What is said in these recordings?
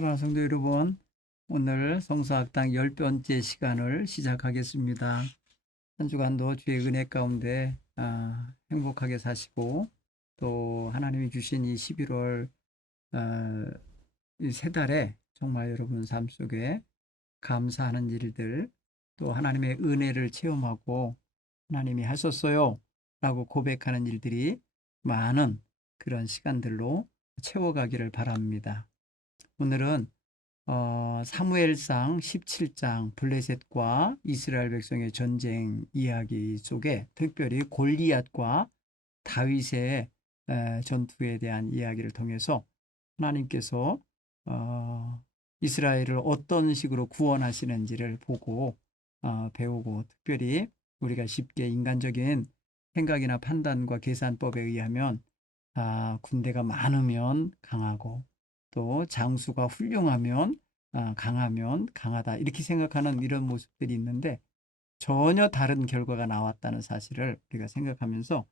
사랑하는 성도 여러분, 오늘 성서학당 10번째 시간을 시작하겠습니다. 한 주간도 주의 은혜 가운데 행복하게 사시고 또 하나님이 주신 이 11월 이 세 달에 정말 여러분 삶 속에 감사하는 일들 또 하나님의 은혜를 체험하고 하나님이 하셨어요 라고 고백하는 일들이 많은 그런 시간들로 채워가기를 바랍니다. 오늘은 사무엘상 17장 블레셋과 이스라엘 백성의 전쟁 이야기 속에 특별히 골리앗과 다윗의 전투에 대한 이야기를 통해서 하나님께서 이스라엘을 어떤 식으로 구원하시는지를 보고 배우고, 특별히 우리가 쉽게 인간적인 생각이나 판단과 계산법에 의하면 군대가 많으면 강하고 또 장수가 훌륭하면 강하면 강하다 이렇게 생각하는 이런 모습들이 있는데, 전혀 다른 결과가 나왔다는 사실을 우리가 생각하면서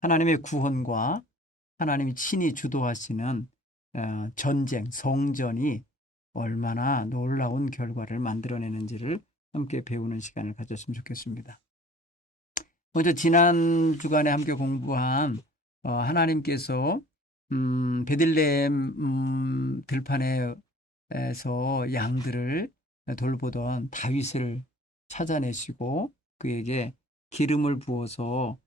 하나님의 구원과 하나님이 친히 주도하시는 전쟁, 성전이 얼마나 놀라운 결과를 만들어내는지를 함께 배우는 시간을 가졌으면 좋겠습니다. 먼저 지난 주간에 함께 공부한 하나님께서 베들레헴 들판에서 양들을 돌보던 다윗을 찾아내시고 그에게 기름을 부어서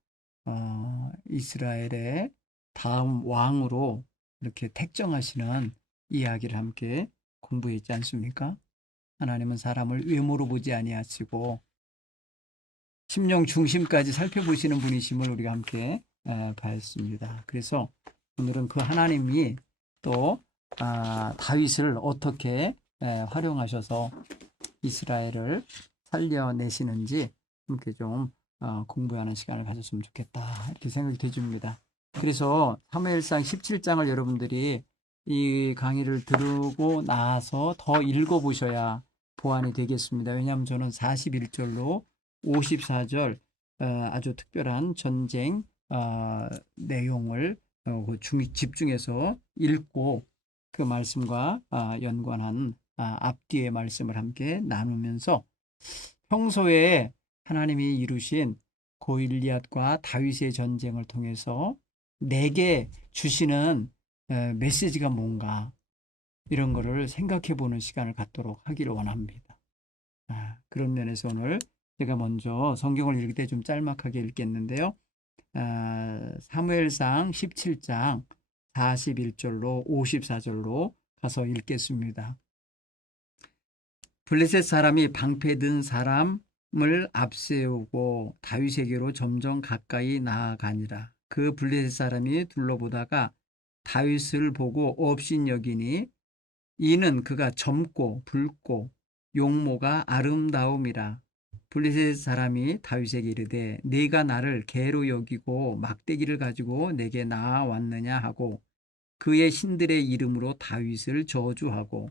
이스라엘의 다음 왕으로 이렇게 택정하시는 이야기를 함께 공부했지 않습니까? 하나님은 사람을 외모로 보지 아니하시고 심령 중심까지 살펴보시는 분이심을 우리가 함께 봤습니다. 그래서 오늘은 그 하나님이 또 다윗을 어떻게 활용하셔서 이스라엘을 살려내시는지 함께 좀 공부하는 시간을 가졌으면 좋겠다 이렇게 생각이 되집니다. 그래서 사무엘상 17장을 여러분들이 이 강의를 들고 나서 더 읽어보셔야 보완이 되겠습니다. 왜냐하면 저는 41절로 54절 아주 특별한 전쟁 내용을 집중해서 읽고 그 말씀과 연관한 앞뒤의 말씀을 함께 나누면서 평소에 하나님이 이루신 골리앗과 다윗의 전쟁을 통해서 내게 주시는 메시지가 뭔가 이런 거를 생각해 보는 시간을 갖도록 하기를 원합니다. 그런 면에서 오늘 제가 먼저 성경을 읽을 때 좀 짤막하게 읽겠는데요. 사무엘상 17장 41절로 54절로 가서 읽겠습니다. 블레셋 사람이 방패든 사람을 앞세우고 다윗에게로 점점 가까이 나아가니라. 그 블레셋 사람이 둘러보다가 다윗을 보고 업신여기니 이는 그가 젊고 붉고 용모가 아름다움이라. 블레셋 사람이 다윗에게 이르되 네가 나를 개로 여기고 막대기를 가지고 내게 나아왔느냐 하고 그의 신들의 이름으로 다윗을 저주하고,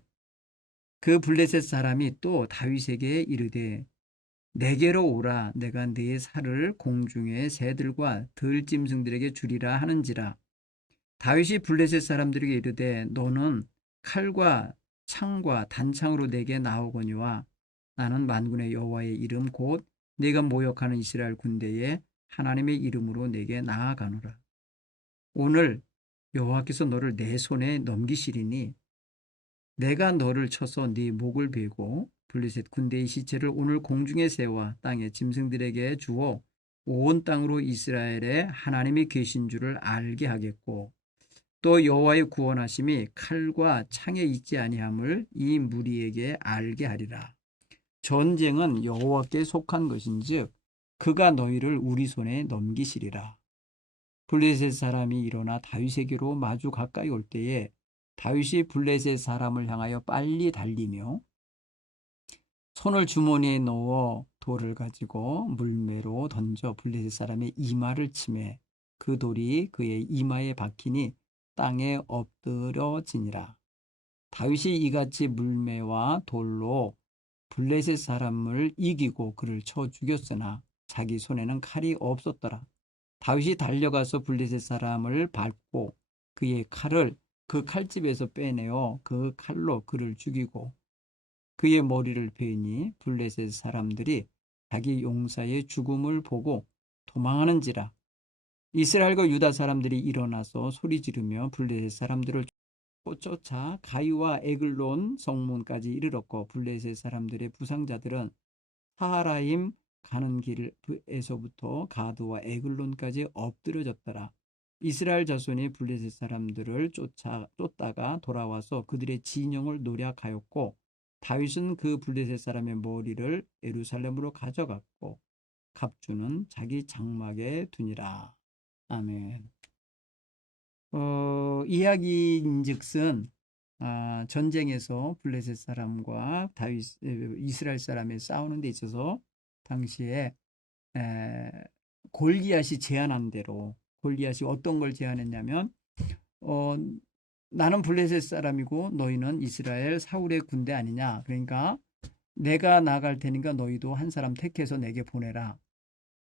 그 블레셋 사람이 또 다윗에게 이르되 내게로 오라, 내가 네 살을 공중의 새들과 들짐승들에게 주리라 하는지라. 다윗이 블레셋 사람들에게 이르되 너는 칼과 창과 단창으로 내게 나오거니와 나는 만군의 여호와의 이름 곧 네가 모욕하는 이스라엘 군대에 하나님의 이름으로 내게 나아가노라. 오늘 여호와께서 너를 내 손에 넘기시리니 내가 너를 쳐서 네 목을 베고 블레셋 군대의 시체를 오늘 공중의 새와 땅의 짐승들에게 주어 온 땅으로 이스라엘에 하나님이 계신 줄을 알게 하겠고, 또 여호와의 구원하심이 칼과 창에 있지 아니함을 이 무리에게 알게 하리라. 전쟁은 여호와께 속한 것인즉 그가 너희를 우리 손에 넘기시리라. 블레셋 사람이 일어나 다윗에게로 마주 가까이 올 때에 다윗이 블레셋 사람을 향하여 빨리 달리며 손을 주머니에 넣어 돌을 가지고 물매로 던져 블레셋 사람의 이마를 치매 그 돌이 그의 이마에 박히니 땅에 엎드러지니라. 다윗이 이같이 물매와 돌로 블레셋 사람을 이기고 그를 쳐 죽였으나 자기 손에는 칼이 없었더라. 다윗이 달려가서 블레셋 사람을 밟고 그의 칼을 그 칼집에서 빼내어 그 칼로 그를 죽이고 그의 머리를 베니 블레셋 사람들이 자기 용사의 죽음을 보고 도망하는지라. 이스라엘과 유다 사람들이 일어나서 소리 지르며 블레셋 사람들을 쫓아 가이와 에글론 성문까지 이르렀고 블레셋 사람들의 부상자들은 사하라임 가는 길에서부터 가드와 에글론까지 엎드려졌더라. 이스라엘 자손이 블레셋 사람들을 쫓다가 돌아와서 그들의 진영을 노략하였고 다윗은 그 블레셋 사람의 머리를 예루살렘으로 가져갔고 갑주는 자기 장막에 두니라. 아멘. 이야기인즉슨 전쟁에서 블레셋 사람과 이스라엘 사람이 싸우는 데 있어서 당시에 골리앗이 제안한 대로 골리앗이 어떤 걸 제안했냐면 어, 나는 블레셋 사람이고 너희는 이스라엘 사울의 군대 아니냐. 그러니까 내가 나갈 테니까 너희도 한 사람 택해서 내게 보내라.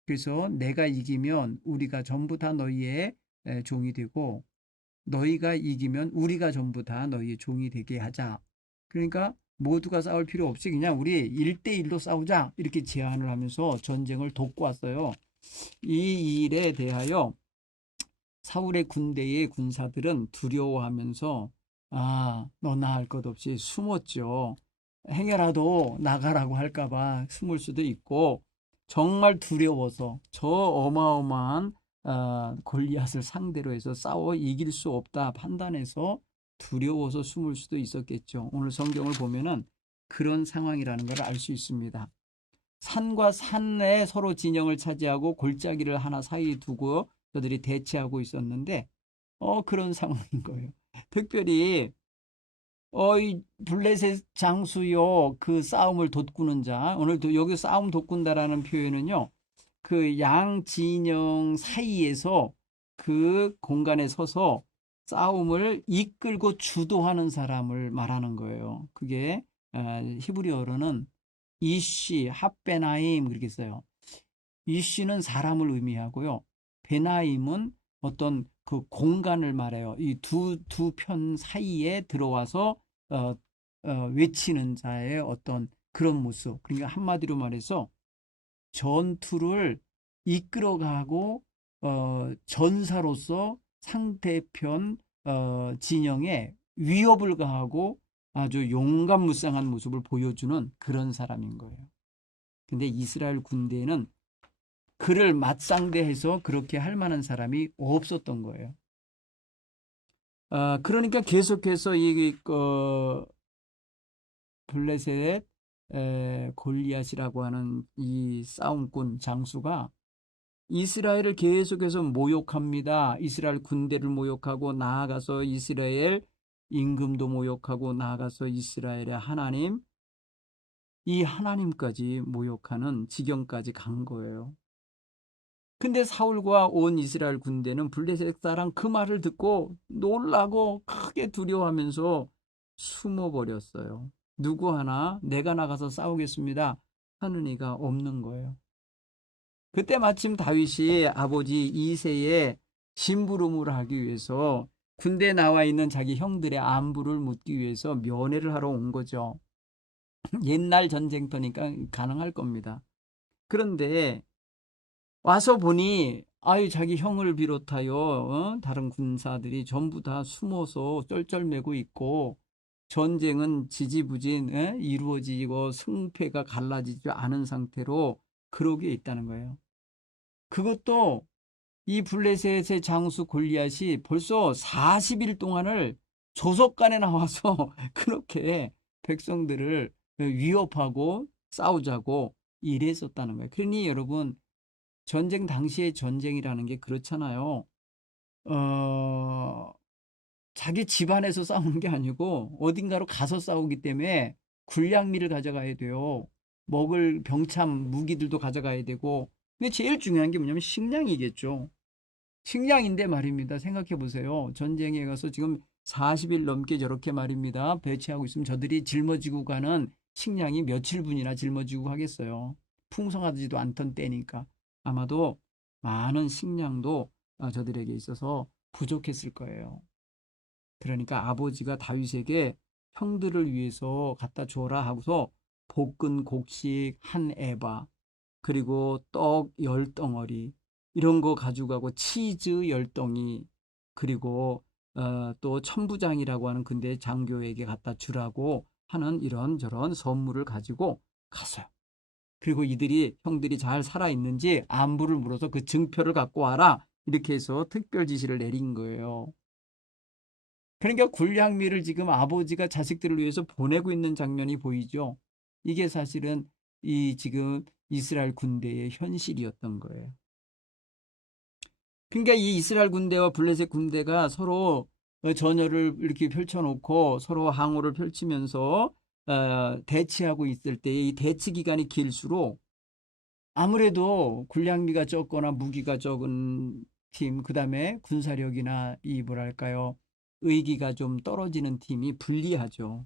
그래서 내가 이기면 우리가 전부 다 너희의 종이 되고 너희가 이기면 우리가 전부 다 너희의 종이 되게 하자. 그러니까 모두가 싸울 필요 없이 그냥 우리 1대1로 싸우자. 이렇게 제안을 하면서 전쟁을 돕고 왔어요. 이 일에 대하여 사울의 군대의 군사들은 두려워하면서 너나 할 것 없이 숨었죠. 행여라도 나가라고 할까봐 숨을 수도 있고 정말 두려워서 저 어마어마한 골리앗을 상대로 해서 싸워 이길 수 없다 판단해서 두려워서 숨을 수도 있었겠죠. 오늘 성경을 보면은 그런 상황이라는 걸 알 수 있습니다. 산과 산에 서로 진영을 차지하고 골짜기를 하나 사이에 두고 저들이 대치하고 있었는데 그런 상황인 거예요. 특별히 이 블레셋 장수요 그 싸움을 돋구는 자 오늘도 여기 싸움 돋군다라는 표현은요 그 양 진영 사이에서 그 공간에 서서 싸움을 이끌고 주도하는 사람을 말하는 거예요. 그게 히브리어로는 이시 핫베나임 그렇게 써요. 이시는 사람을 의미하고요. 베나임은 어떤 그 공간을 말해요. 이 두 편 사이에 들어와서 외치는 자의 어떤 그런 모습. 그러니까 한마디로 말해서 전투를 이끌어가고 전사로서 상대편 진영에 위협을 가하고 아주 용감무쌍한 모습을 보여주는 그런 사람인 거예요. 근데 이스라엘 군대에는 그를 맞상대해서 그렇게 할 만한 사람이 없었던 거예요. 그러니까 계속해서 이 블레셋 골리앗이라고 하는 이 싸움꾼 장수가 이스라엘을 계속해서 모욕합니다. 이스라엘 군대를 모욕하고 나아가서 이스라엘 임금도 모욕하고 나아가서 이스라엘의 하나님, 이 하나님까지 모욕하는 지경까지 간 거예요. 근데 사울과 온 이스라엘 군대는 블레셋 사람 그 말을 듣고 놀라고 크게 두려워하면서 숨어버렸어요. 누구 하나 내가 나가서 싸우겠습니다 하는 이가 없는 거예요. 그때 마침 다윗이 아버지 이새의 심부름을 하기 위해서 군대에 나와 있는 자기 형들의 안부를 묻기 위해서 면회를 하러 온 거죠. 옛날 전쟁터니까 가능할 겁니다. 그런데 와서 보니 자기 형을 비롯하여 다른 군사들이 전부 다 숨어서 쩔쩔매고 있고 전쟁은 지지부진 이루어지고 승패가 갈라지지 않은 상태로 그러게 있다는 거예요. 그것도 이 블레셋의 장수 골리앗이 벌써 40일 동안을 조석간에 나와서 그렇게 백성들을 위협하고 싸우자고 이랬었다는 거예요. 그러니 여러분 전쟁 당시의 전쟁이라는 게 그렇잖아요. 자기 집안에서 싸우는 게 아니고 어딘가로 가서 싸우기 때문에 군량미를 가져가야 돼요. 먹을 병참 무기들도 가져가야 되고. 근데 제일 중요한 게 뭐냐면 식량이겠죠. 식량인데 말입니다. 생각해 보세요. 전쟁에 가서 지금 40일 넘게 저렇게 말입니다. 배치하고 있으면 저들이 짊어지고 가는 식량이 며칠 분이나 짊어지고 하겠어요. 풍성하지도 않던 때니까. 아마도 많은 식량도 저들에게 있어서 부족했을 거예요. 그러니까 아버지가 다윗에게 형들을 위해서 갖다 주어라 하고서 볶은 곡식 한 에바, 그리고 떡 10덩어리 이런 거 가져가고 치즈 10덩이, 그리고 또 천부장이라고 하는 근대 장교에게 갖다 주라고 하는 이런저런 선물을 가지고 갔어요. 그리고 이들이 형들이 잘 살아있는지 안부를 물어서 그 증표를 갖고 와라, 이렇게 해서 특별 지시를 내린 거예요. 그러니까 군량미를 지금 아버지가 자식들을 위해서 보내고 있는 장면이 보이죠. 이게 사실은 이 지금 이스라엘 군대의 현실이었던 거예요. 그러니까 이 이스라엘 군대와 블레셋 군대가 서로 전열을 이렇게 펼쳐놓고 서로 항우를 펼치면서 대치하고 있을 때 이 대치 기간이 길수록 아무래도 군량미가 적거나 무기가 적은 팀, 그 다음에 군사력이나 이 뭐랄까요, 의기가 좀 떨어지는 팀이 불리하죠.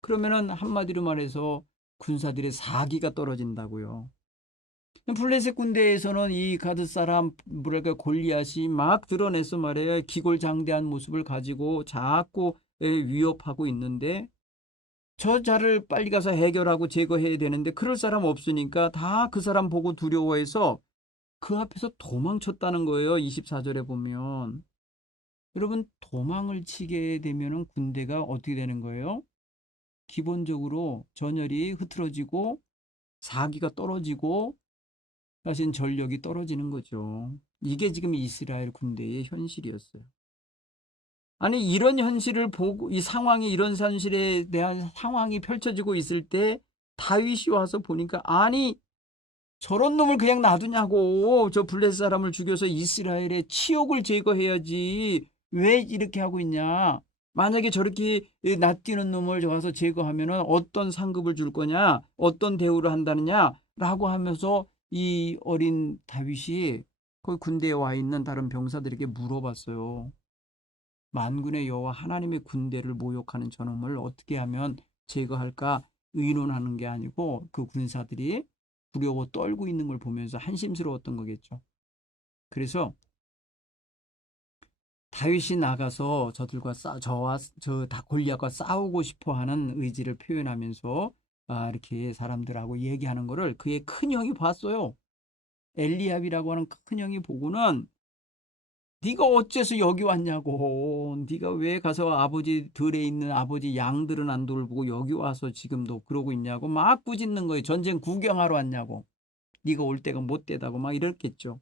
그러면은 한마디로 말해서 군사들의 사기가 떨어진다고요. 블레셋 군대에서는 이 가드 사람 뭐랄까 골리앗이 막 드러내서 말해요. 기골장대한 모습을 가지고 자꾸 위협하고 있는데 저 자를 빨리 가서 해결하고 제거해야 되는데 그럴 사람 없으니까 다 그 사람 보고 두려워해서 그 앞에서 도망쳤다는 거예요. 24절에 보면. 여러분, 도망을 치게 되면은 군대가 어떻게 되는 거예요? 기본적으로 전열이 흐트러지고 사기가 떨어지고 사실 전력이 떨어지는 거죠. 이게 지금 이스라엘 군대의 현실이었어요. 아니, 이런 현실을 보고 이 상황이, 이런 현실에 대한 상황이 펼쳐지고 있을 때 다윗이 와서 보니까, 아니 저런 놈을 그냥 놔두냐고. 저 블레셋 사람을 죽여서 이스라엘의 치욕을 제거해야지 왜 이렇게 하고 있냐. 만약에 저렇게 낯뛰는 놈을 와서 제거하면은 어떤 상급을 줄 거냐, 어떤 대우를 한다느냐 라고 하면서 이 어린 다윗이 거기 군대에 와 있는 다른 병사들에게 물어봤어요. 만군의 여호와 하나님의 군대를 모욕하는 저놈을 어떻게 하면 제거할까 의논하는 게 아니고, 그 군사들이 두려워 떨고 있는 걸 보면서 한심스러웠던 거겠죠. 그래서 다윗이 나가서 저들과 저와 저 다 골리앗과 싸우고 싶어 하는 의지를 표현하면서 이렇게 사람들하고 얘기하는 거를 그의 큰 형이 봤어요. 엘리압이라고 하는 큰 형이 보고는, 네가 어째서 여기 왔냐고. 네가 왜 가서 아버지 들에 있는 아버지 양들은 안 돌보고 여기 와서 지금 너 그러고 있냐고 막 꾸짖는 거예요. 전쟁 구경하러 왔냐고. 네가 올 때가 못 되다고 막 이랬겠죠.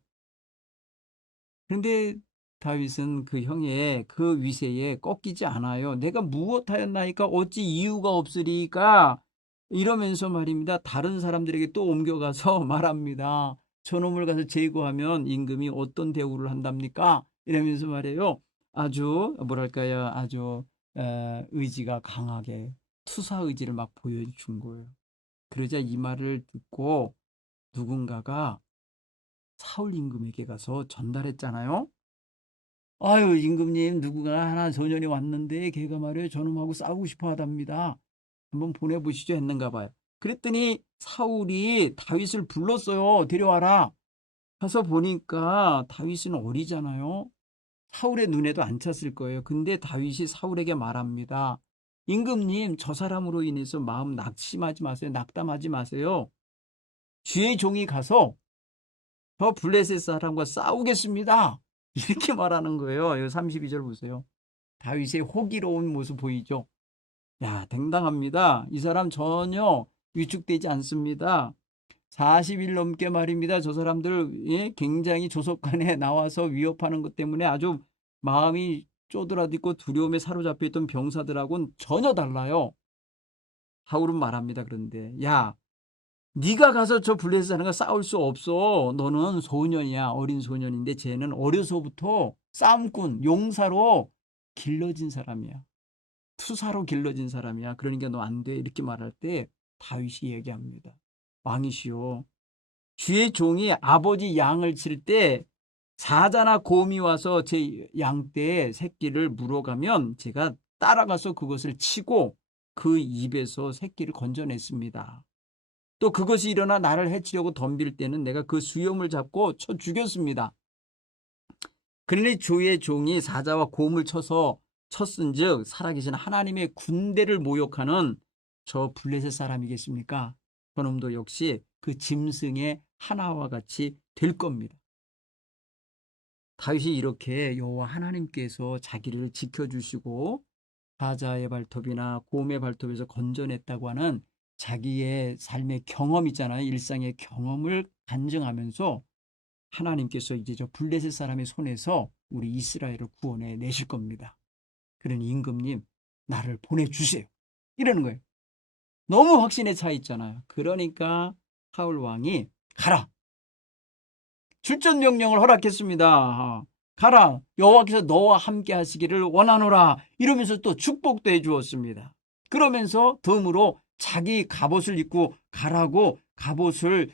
그런데 다윗은 그 형의 그 위세에 꺾이지 않아요. 내가 무엇하였나이까 어찌 이유가 없으리까 이러면서 말입니다. 다른 사람들에게 또 옮겨가서 말합니다. 저놈을 가서 제거하면 임금이 어떤 대우를 한답니까? 이러면서 말해요. 아주 뭐랄까요, 아주 의지가 강하게 투사 의지를 막 보여준 거예요. 그러자 이 말을 듣고 누군가가 사울 임금에게 가서 전달했잖아요. 아유, 임금님, 누구가 하나 소년이 왔는데 걔가 말이에요, 저놈하고 싸우고 싶어 하답니다. 한번 보내보시죠 했는가 봐요. 그랬더니 사울이 다윗을 불렀어요. 데려와라. 가서 보니까 다윗은 어리잖아요. 사울의 눈에도 안 찼을 거예요. 근데 다윗이 사울에게 말합니다. 임금님, 저 사람으로 인해서 마음 낙심하지 마세요. 낙담하지 마세요. 주의 종이 가서 저 블레셋 사람과 싸우겠습니다. 이렇게 말하는 거예요. 32절 보세요. 다윗의 호기로운 모습 보이죠? 야, 당당합니다. 이 사람 전혀 위축되지 않습니다. 40일 넘게 말입니다. 저 사람들 굉장히 조속간에 나와서 위협하는 것 때문에 아주 마음이 쪼드라들고 두려움에 사로잡혀 있던 병사들하고는 전혀 달라요. 사울은 말합니다. 그런데 야, 네가 가서 저 블레셋 사람과 싸울 수 없어. 너는 소년이야. 어린 소년인데 쟤는 어려서부터 싸움꾼, 용사로 길러진 사람이야. 투사로 길러진 사람이야. 그러니까 너 안 돼. 이렇게 말할 때 다윗이 얘기합니다. 왕이시오. 주의 종이 아버지 양을 칠 때 사자나 곰이 와서 제 양떼의 새끼를 물어가면 제가 따라가서 그것을 치고 그 입에서 새끼를 건져냈습니다. 또 그것이 일어나 나를 해치려고 덤빌 때는 내가 그 수염을 잡고 쳐 죽였습니다. 그러니 주의 종이 사자와 곰을 쳐서 쳤은즉 살아계신 하나님의 군대를 모욕하는 저 블레셋 사람이겠습니까? 저놈도 역시 그 짐승의 하나와 같이 될 겁니다. 다윗이 이렇게 여호와 하나님께서 자기를 지켜주시고 사자의 발톱이나 곰의 발톱에서 건져냈다고 하는 자기의 삶의 경험 있잖아요. 일상의 경험을 간증하면서 하나님께서 이제 저 블레셋 사람의 손에서 우리 이스라엘을 구원해 내실 겁니다. 그러니 임금님 나를 보내주세요. 이러는 거예요. 너무 확신에 차 있잖아요. 그러니까 사울 왕이 가라. 출전 명령을 허락했습니다. 가라. 여호와께서 너와 함께 하시기를 원하노라. 이러면서 또 축복도 해 주었습니다. 그러면서 덤으로 자기 갑옷을 입고 가라고 갑옷을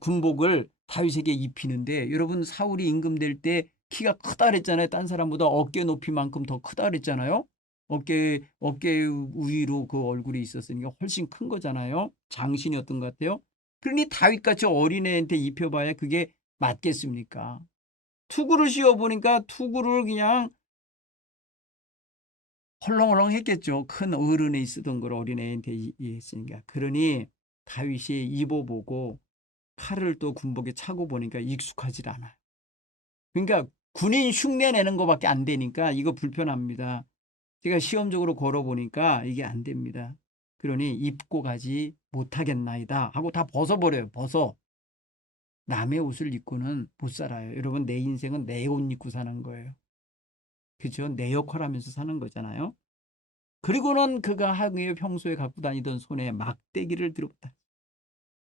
군복을 다윗에게 입히는데 여러분 사울이 임금 될 때 키가 크다 그랬잖아요. 딴 사람보다 어깨 높이만큼 더 크다 그랬잖아요. 어깨 위로 그 얼굴이 있었으니까 훨씬 큰 거잖아요. 장신이었던 것 같아요. 그러니 다윗같이 어린애한테 입혀봐야 그게 맞겠습니까? 투구를 씌워보니까 투구를 그냥 헐렁헐렁 했겠죠. 큰 어른에 있었던 걸 어린애한테 했으니까. 그러니 다윗이 입어보고 칼을 또 군복에 차고 보니까 익숙하질 않아요. 그러니까 군인 흉내 내는 것밖에 안 되니까 이거 불편합니다. 제가 시험적으로 걸어보니까 이게 안 됩니다. 그러니 입고 가지 못하겠나이다 하고 다 벗어버려요. 벗어. 남의 옷을 입고는 못 살아요. 여러분 내 인생은 내 옷 입고 사는 거예요. 그죠? 내 역할하면서 사는 거잖아요. 그리고는 그가 하루에 평소에 갖고 다니던 손에 막대기를 들었다.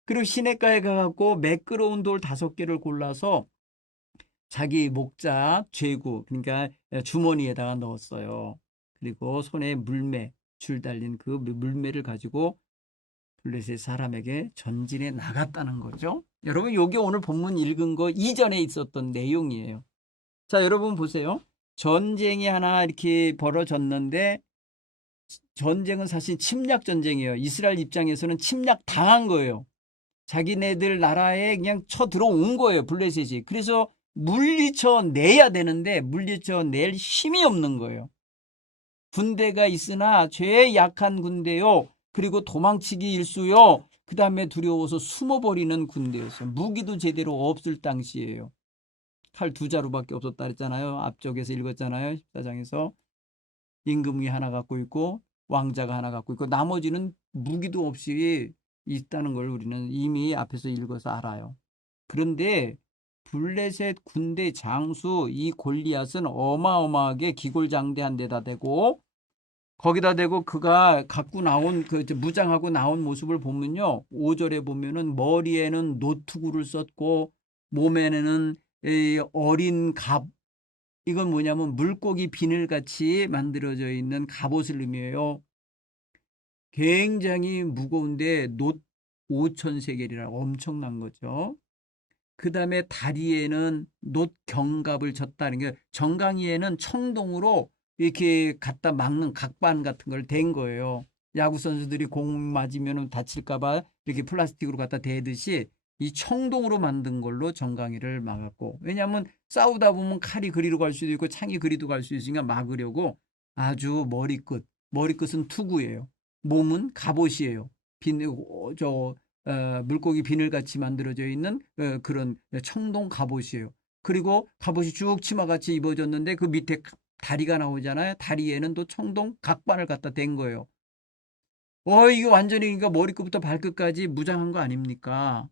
그리고 시냇가에 가갖고 매끄러운 돌 5개를 골라서 자기 목자 죄구 그러니까 주머니에다가 넣었어요. 그리고 손에 물매 줄 달린 그 물매를 가지고 블레셋 사람에게 전진해 나갔다는 거죠. 여러분 여기 오늘 본문 읽은 거 이전에 있었던 내용이에요. 자 여러분 보세요. 전쟁이 하나 이렇게 벌어졌는데 전쟁은 사실 침략 전쟁이에요. 이스라엘 입장에서는 침략 당한 거예요. 자기네들 나라에 그냥 쳐 들어온 거예요. 블레셋이. 그래서 물리쳐 내야 되는데 물리쳐 낼 힘이 없는 거예요. 군대가 있으나 죄 약한 군대요. 그리고 도망치기 일수요. 그 다음에 두려워서 숨어버리는 군대였어요. 무기도 제대로 없을 당시예요. 칼 2자루밖에 없었다 그랬잖아요. 앞쪽에서 읽었잖아요. 14장에서. 임금이 하나 갖고 있고 왕자가 하나 갖고 있고 나머지는 무기도 없이 있다는 걸 우리는 이미 앞에서 읽어서 알아요. 그런데 블레셋 군대 장수 이 골리앗은 어마어마하게 기골장대한 데다 대고 거기다 대고 그가 갖고 나온 그 무장하고 나온 모습을 보면요. 5절에 보면은 머리에는 노투구를 썼고 몸에는 어린 갑 이건 뭐냐면 물고기 비늘같이 만들어져 있는 갑옷을 의미해요. 굉장히 무거운데 놋 5,000세겔이라 엄청난 거죠. 그 다음에 다리에는 놋 경갑을 쳤다는 게 정강이에는 청동으로 이렇게 갖다 막는 각반 같은 걸 댄 거예요. 야구 선수들이 공 맞으면 다칠까봐 이렇게 플라스틱으로 갖다 대듯이 이 청동으로 만든 걸로 정강이를 막았고 왜냐하면 싸우다 보면 칼이 그리로 갈 수도 있고 창이 그리도 갈 수 있으니까 막으려고 아주 머리끝은 투구예요. 몸은 갑옷이에요. 물고기 비늘같이 만들어져 있는 그런 청동 갑옷이에요. 그리고 갑옷이 쭉 치마같이 입어졌는데 그 밑에 다리가 나오잖아요. 다리에는 또 청동 각반을 갖다 댄 거예요. 이게 완전히 그러니까 머리끝부터 발끝까지 무장한 거 아닙니까?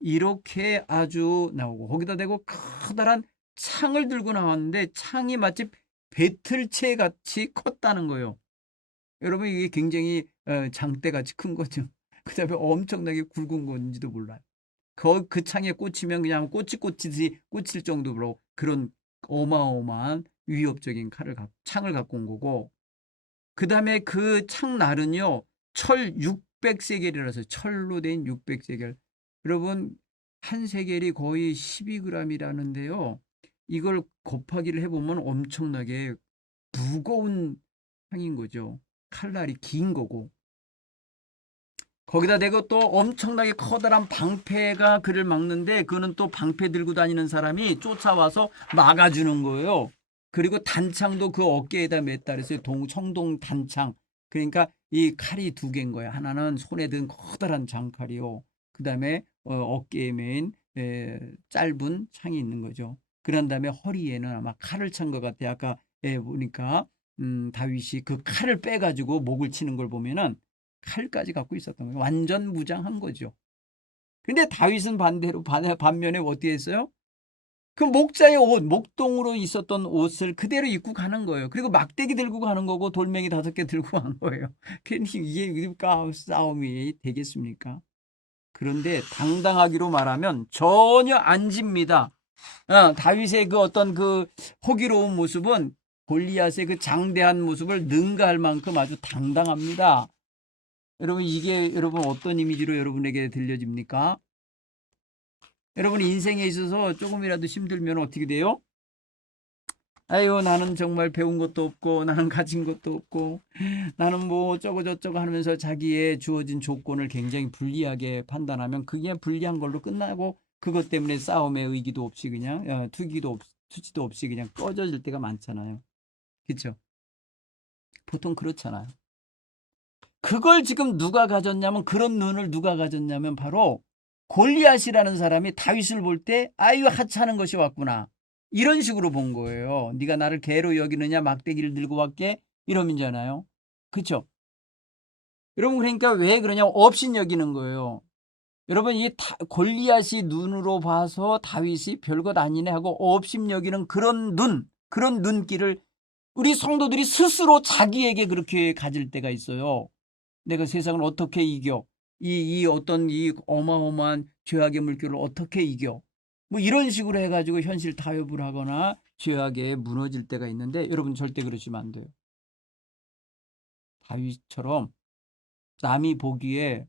이렇게 아주 나오고 거기다 대고 커다란 창을 들고 나왔는데 창이 마치 배틀채 같이 컸다는 거예요. 여러분 이게 굉장히 장대같이 큰 거죠. 그 다음에 엄청나게 굵은 건지도 몰라요. 그 창에 꽂히면 그냥 꼬치 꽂히듯이 꽂힐 정도로 그런 어마어마한 위협적인 창을 갖고 온 거고 그 다음에 그 창날은요 철 600세겔이라서 철로 된 600세겔 여러분 한 세겔이 거의 12g이라는데요 이걸 곱하기를 해보면 엄청나게 무거운 창인 거죠. 칼날이 긴 거고 거기다 대고 또 엄청나게 커다란 방패가 그를 막는데 그거는 또 방패 들고 다니는 사람이 쫓아와서 막아주는 거예요. 그리고 단창도 그 어깨에다 맸다 그랬어요. 청동 단창. 그러니까 이 칼이 두 개인 거야. 하나는 손에 든 커다란 장칼이요. 그다음에 어깨에 맨 짧은 창이 있는 거죠. 그런 다음에 허리에는 아마 칼을 찬 것 같아요. 아까 보니까 다윗이 그 칼을 빼가지고 목을 치는 걸 보면은 칼까지 갖고 있었던 거예요. 완전 무장한 거죠. 근데 다윗은 반면에 어떻게 했어요? 그 목자의 옷, 목동으로 있었던 옷을 그대로 입고 가는 거예요. 그리고 막대기 들고 가는 거고 돌멩이 5개 들고 간 거예요. 그러니 이게 싸움이 되겠습니까? 그런데 당당하기로 말하면 전혀 안 집니다. 다윗의 그 어떤 그 호기로운 모습은 골리앗의 그 장대한 모습을 능가할 만큼 아주 당당합니다. 여러분 이게 여러분 어떤 이미지로 여러분에게 들려집니까? 여러분 인생에 있어서 조금이라도 힘들면 어떻게 돼요? 아유 나는 정말 배운 것도 없고 나는 가진 것도 없고 나는 뭐 어쩌고 저쩌고 하면서 자기의 주어진 조건을 굉장히 불리하게 판단하면 그게 불리한 걸로 끝나고 그것 때문에 싸움의 의기도 없이 그냥 투지도 없이 그냥 꺼져질 때가 많잖아요. 그렇죠? 보통 그렇잖아요. 그걸 지금 누가 가졌냐면 그런 눈을 누가 가졌냐면 바로 골리앗이라는 사람이 다윗을 볼 때 아유 하찮은 것이 왔구나. 이런 식으로 본 거예요. 네가 나를 개로 여기느냐 막대기를 들고 왔게 이러면잖아요. 그렇죠? 여러분 그러니까 왜 그러냐 업신 여기는 거예요. 여러분 이 골리앗이 눈으로 봐서 다윗이 별것 아니네 하고 업신 여기는 그런 눈길을 우리 성도들이 스스로 자기에게 그렇게 가질 때가 있어요. 내가 세상을 어떻게 이겨? 이 어떤 이 어마어마한 죄악의 물결을 어떻게 이겨? 뭐 이런 식으로 해가지고 현실 타협을 하거나 죄악에 무너질 때가 있는데 여러분 절대 그러시면 안 돼요. 다윗처럼 남이 보기에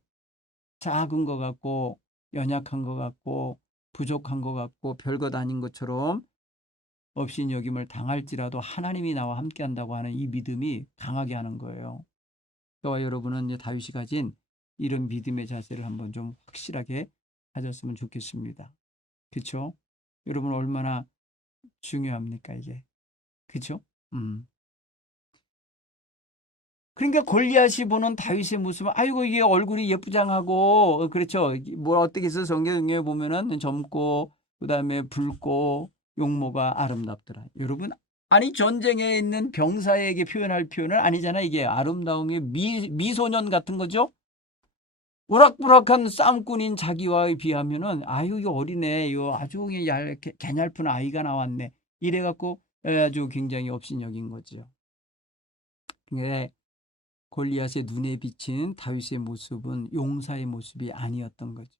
작은 것 같고 연약한 것 같고 부족한 것 같고 별것 아닌 것처럼 업신여김을 당할지라도 하나님이 나와 함께한다고 하는 이 믿음이 강하게 하는 거예요. 저와 여러분은 이제 다윗이 가진 이런 믿음의 자세를 한번 좀 확실하게 가졌으면 좋겠습니다. 그렇죠? 여러분 얼마나 중요합니까 이게? 그렇죠? 그러니까 골리앗이 보는 다윗의 모습은 아이고 이게 얼굴이 예쁘장하고 그렇죠. 뭐 어떻게 해서 성경에 보면은 젊고 그다음에 붉고 용모가 아름답더라. 여러분 아니 전쟁에 있는 병사에게 표현할 표현은 아니잖아. 이게 아름다움이 미소년 같은 거죠. 우락부락한 쌈꾼인 자기와에 비하면은 아유 이 어리네. 이 아주 개냘픈 아이가 나왔네. 이래 갖고 아주 굉장히 업신여긴 거죠. 네. 골리앗의 눈에 비친 다윗의 모습은 용사의 모습이 아니었던 거죠.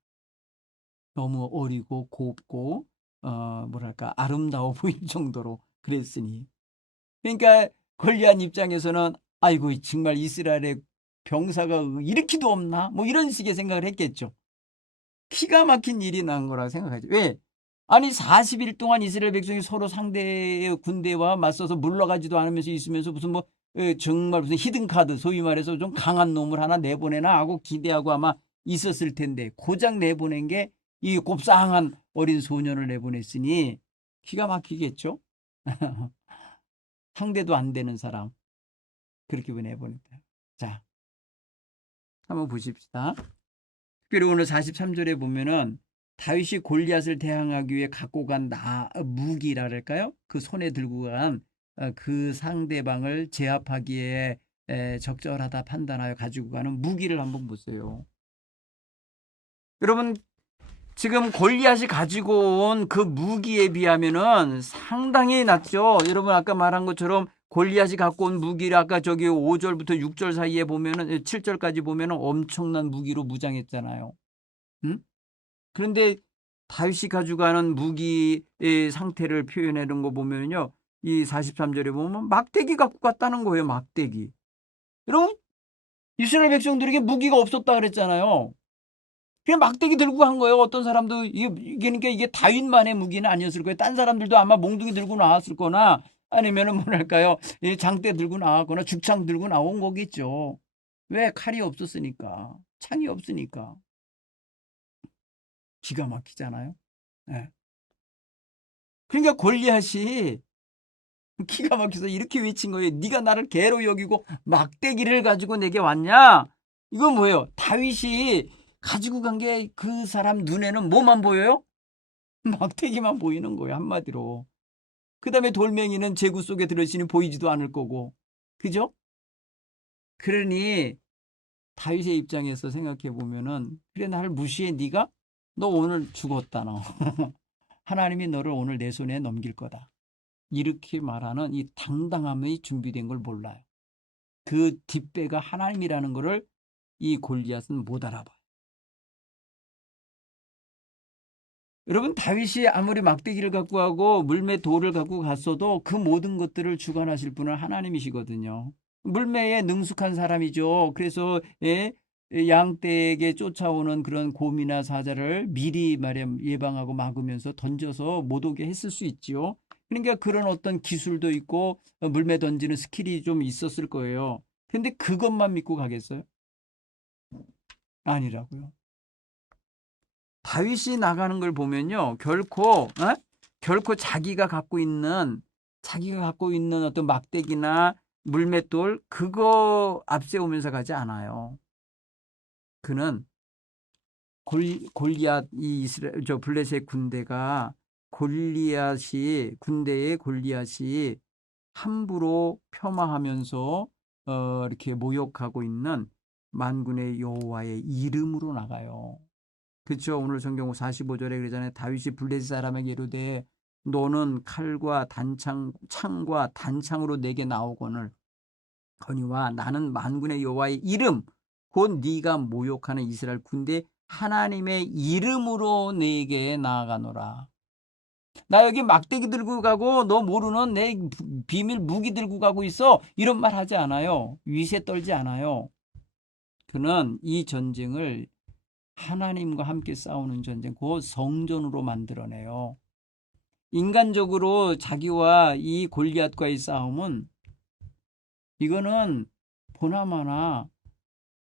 너무 어리고 곱고 뭐랄까 아름다워 보일 정도로 그랬으니. 그러니까 골리앗 입장에서는 아이고 정말 이스라엘의 병사가 이렇게도 없나? 뭐 이런 식의 생각을 했겠죠. 기가 막힌 일이 난 거라 생각하죠. 왜? 아니 40일 동안 이스라엘 백성이 서로 상대의 군대와 맞서서 물러가지도 않으면서 있으면서 무슨 뭐 정말 무슨 히든카드 소위 말해서 좀 강한 놈을 하나 내보내나 하고 기대하고 아마 있었을 텐데 고작 내보낸 게 이 곱상한 어린 소년을 내보냈으니 기가 막히겠죠. 상대도 안 되는 사람 그렇게 내보냈다. 자 한번 보십시다. 특별히 오늘 43절에 보면은 다윗이 골리앗을 대항하기 위해 갖고 간 무기랄까요? 그 손에 들고 간 그 상대방을 제압하기에 적절하다 판단하여 가지고 가는 무기를 한번 보세요. 여러분 지금 골리앗이 가지고 온 그 무기에 비하면은 상당히 낮죠. 여러분 아까 말한 것처럼 골리앗이 갖고 온 무기를 아까 저기 5절부터 6절 사이에 보면은 7절까지 보면은 엄청난 무기로 무장했잖아요. 응? 그런데 다윗이 가져가는 무기의 상태를 표현해 놓은 거 보면요. 이 43절에 보면 막대기 갖고 갔다는 거예요. 막대기. 여러분 이스라엘 백성들에게 무기가 없었다 그랬잖아요. 그냥 막대기 들고 간 거예요. 어떤 사람도 그러니까 이게 다윗만의 무기는 아니었을 거예요. 딴 사람들도 아마 몽둥이 들고 나왔을 거나 아니면은 뭐랄까요. 장대 들고 나왔거나 죽창 들고 나온 거겠죠. 왜? 칼이 없었으니까. 창이 없으니까. 기가 막히잖아요. 네. 그러니까 골리앗이 기가 막혀서 이렇게 외친 거예요. 네가 나를 개로 여기고 막대기를 가지고 내게 왔냐? 이건 뭐예요? 다윗이 가지고 간 게 그 사람 눈에는 뭐만 보여요? 막대기만 보이는 거예요. 한마디로. 그 다음에 돌멩이는 제구 속에 들어있으니 보이지도 않을 거고. 그죠? 그러니 다윗의 입장에서 생각해 보면은 그래 나를 무시해 네가? 너 오늘 죽었다 너. 하나님이 너를 오늘 내 손에 넘길 거다. 이렇게 말하는 이 당당함이 준비된 걸 몰라요. 그 뒷배가 하나님이라는 것을 이 골리앗은 못 알아봐요. 여러분 다윗이 아무리 막대기를 갖고 가고 물매 돌을 갖고 갔어도 그 모든 것들을 주관하실 분은 하나님이시거든요. 물매에 능숙한 사람이죠. 그래서 양떼에게 쫓아오는 그런 곰이나 사자를 미리 말하면 예방하고 막으면서 던져서 못 오게 했을 수 있지요. 그러니까 그런 어떤 기술도 있고 물매 던지는 스킬이 좀 있었을 거예요. 근데 그것만 믿고 가겠어요? 아니라고요. 다윗이 나가는 걸 보면요. 결코 자기가 갖고 있는 어떤 막대기나 물맷돌 그거 앞세우면서 가지 않아요. 그는 골리앗 이 이스라엘 저 블레셋 군대의 골리앗이 함부로 폄하하면서 이렇게 모욕하고 있는 만군의 여호와의 이름으로 나가요. 그렇죠. 오늘 성경 45절에 그러잖아요. 다윗이 블레셋 사람에게 이르되 너는 창과 단창으로 내게 나오거늘 거니와 나는 만군의 여호와의 이름 곧 네가 모욕하는 이스라엘 군대 하나님의 이름으로 내게 나아가노라. 나 여기 막대기 들고 가고 너 모르는 내 비밀 무기 들고 가고 있어. 이런 말 하지 않아요. 위세 떨지 않아요. 그는 이 전쟁을 하나님과 함께 싸우는 전쟁, 그 성전으로 만들어내요. 인간적으로 자기와 이 골리앗과의 싸움은 이거는 보나마나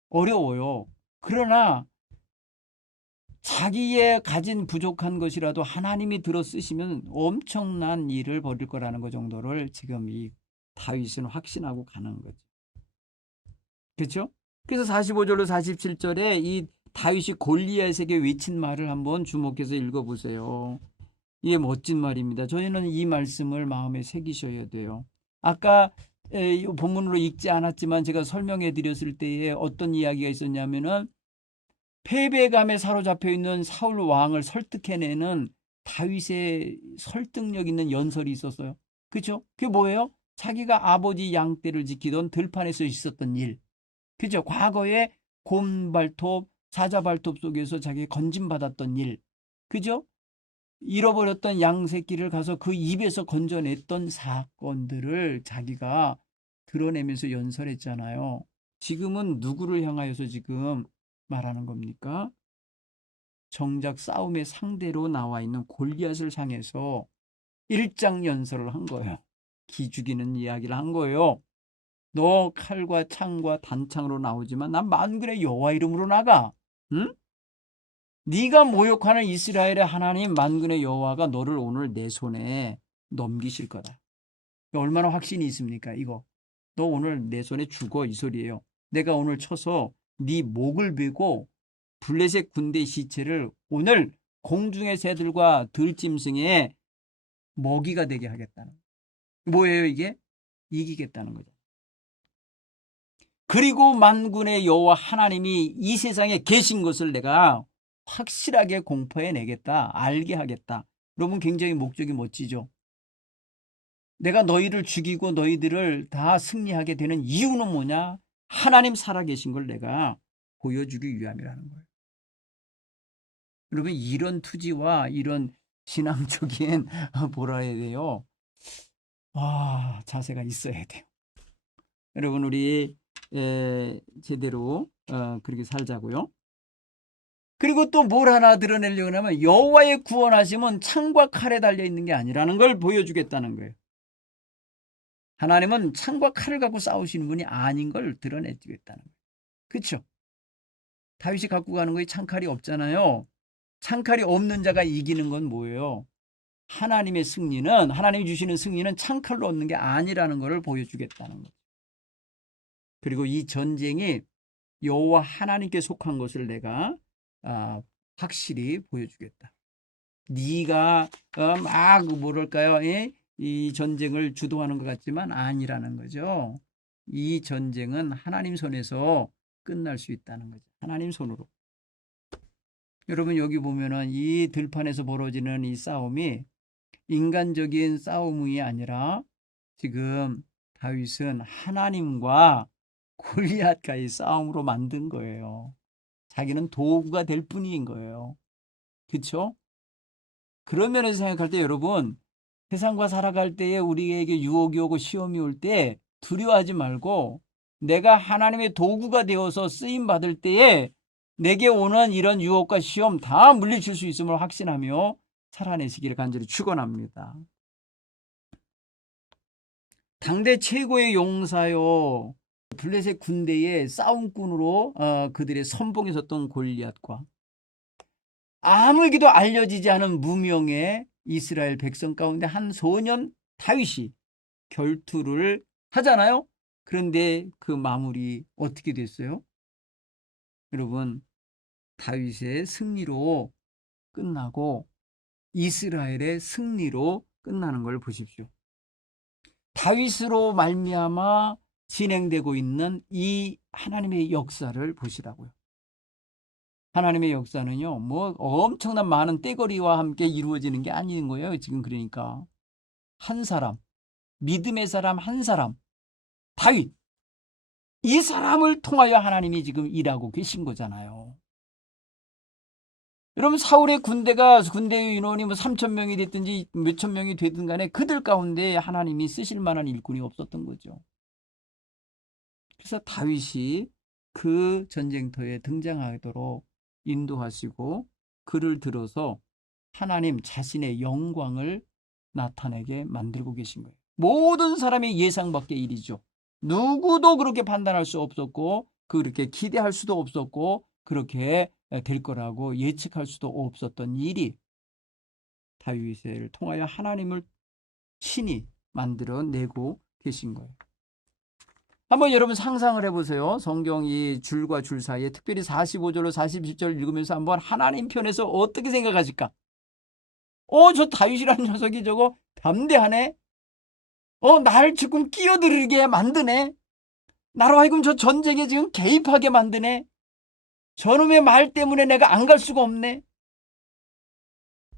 어려워요. 그러나 자기의 가진 부족한 것이라도 하나님이 들어 쓰시면 엄청난 일을 벌일 거라는 것 정도를 지금 이 다윗은 확신하고 가는 거죠. 그렇죠? 그래서 45절로 47절에 이 다윗이 골리앗에게 외친 말을 한번 주목해서 읽어보세요. 이게 멋진 말입니다. 저희는 이 말씀을 마음에 새기셔야 돼요. 아까 본문으로 읽지 않았지만 제가 설명해 드렸을 때에 어떤 이야기가 있었냐면은 패배감에 사로잡혀 있는 사울 왕을 설득해내는 다윗의 설득력 있는 연설이 있었어요. 그렇죠? 그게 뭐예요? 자기가 아버지 양떼를 지키던 들판에서 있었던 일. 그죠? 과거에 곰발톱, 사자발톱 속에서 자기 건짐받았던 일. 그죠? 잃어버렸던 양 새끼를 가서 그 입에서 건져냈던 사건들을 자기가 드러내면서 연설했잖아요. 지금은 누구를 향하여서 지금 말하는 겁니까? 정작 싸움의 상대로 나와 있는 골리앗을 향해서 일장연설을 한 거예요. 기죽이는 이야기를 한 거예요. 너 칼과 창과 단창으로 나오지만 난 만군의 여호와 이름으로 나가. 응? 네가 모욕하는 이스라엘의 하나님 만군의 여호와가 너를 오늘 내 손에 넘기실 거다. 얼마나 확신이 있습니까? 이거. 너 오늘 내 손에 죽어 이 소리예요. 내가 오늘 쳐서 네 목을 베고 블레셋 군대 시체를 오늘 공중의 새들과 들짐승의 먹이가 되게 하겠다는. 뭐예요 이게? 이기겠다는 거죠. 그리고 만군의 여호와 하나님이 이 세상에 계신 것을 내가 확실하게 공포해 내겠다. 알게 하겠다. 여러분 굉장히 목적이 멋지죠. 내가 너희를 죽이고 너희들을 다 승리하게 되는 이유는 뭐냐? 하나님 살아계신 걸 내가 보여주기 위함이라는 거예요. 여러분 이런 투지와 이런 신앙적인 뭐라 해야 돼요? 자세가 있어야 돼요. 여러분 우리 제대로 그렇게 살자고요. 그리고 또 뭘 하나 드러내려고 하면 여호와의 구원하심은 창과 칼에 달려 있는 게 아니라는 걸 보여주겠다는 거예요. 하나님은 창과 칼을 갖고 싸우시는 분이 아닌 걸 드러내주겠다는 거예요. 그렇죠? 다윗이 갖고 가는 거에 창칼이 없잖아요. 창칼이 없는 자가 이기는 건 뭐예요? 하나님의 승리는, 하나님이 주시는 승리는 창칼로 얻는 게 아니라는 것을 보여주겠다는 거죠. 그리고 이 전쟁이 여호와 하나님께 속한 것을 내가 확실히 보여주겠다. 네가 막 뭐랄까요? 이 전쟁을 주도하는 것 같지만 아니라는 거죠. 이 전쟁은 하나님 손에서 끝날 수 있다는 거죠. 하나님 손으로. 여러분 여기 보면은 이 들판에서 벌어지는 이 싸움이 인간적인 싸움이 아니라 지금 다윗은 하나님과 골리앗과의 싸움으로 만든 거예요. 자기는 도구가 될 뿐인 거예요. 그렇죠? 그런 면에서 생각할 때 여러분 세상과 살아갈 때에 우리에게 유혹이 오고 시험이 올 때 두려워하지 말고 내가 하나님의 도구가 되어서 쓰임 받을 때에 내게 오는 이런 유혹과 시험 다 물리칠 수 있음을 확신하며 살아내시기를 간절히 축원합니다. 당대 최고의 용사요 블레셋 군대의 싸움꾼으로 그들의 선봉에 섰던 골리앗과 아무에게도 알려지지 않은 무명의 이스라엘 백성 가운데 한 소년 다윗이 결투를 하잖아요. 그런데 그 마무리 어떻게 됐어요? 여러분 다윗의 승리로 끝나고 이스라엘의 승리로 끝나는 걸 보십시오. 다윗으로 말미암아 진행되고 있는 이 하나님의 역사를 보시라고요. 하나님의 역사는요, 뭐 엄청난 많은 떼거리와 함께 이루어지는 게 아닌 거예요. 지금 그러니까 한 사람, 믿음의 사람 한 사람, 다윗, 이 사람을 통하여 하나님이 지금 일하고 계신 거잖아요. 여러분 사울의 군대의 인원이 뭐 3,000명이 됐든지 몇천 명이 되든 간에 그들 가운데 하나님이 쓰실 만한 일꾼이 없었던 거죠. 그래서 다윗이 그 전쟁터에 등장하도록 인도하시고 그를 들어서 하나님 자신의 영광을 나타내게 만들고 계신 거예요. 모든 사람이 예상 밖의 일이죠. 누구도 그렇게 판단할 수 없었고 그렇게 기대할 수도 없었고 그렇게 될 거라고 예측할 수도 없었던 일이 다윗을 통하여 하나님을 친히 만들어내고 계신 거예요. 한번 여러분 상상을 해보세요. 성경 이 줄과 줄 사이에 특별히 45절로 47절 읽으면서 한번 하나님 편에서 어떻게 생각하실까? 저 다윗이라는 녀석이 저거 담대하네? 나를 지금 끼어들게 만드네? 나로 하여금 저 전쟁에 지금 개입하게 만드네? 저놈의 말 때문에 내가 안 갈 수가 없네?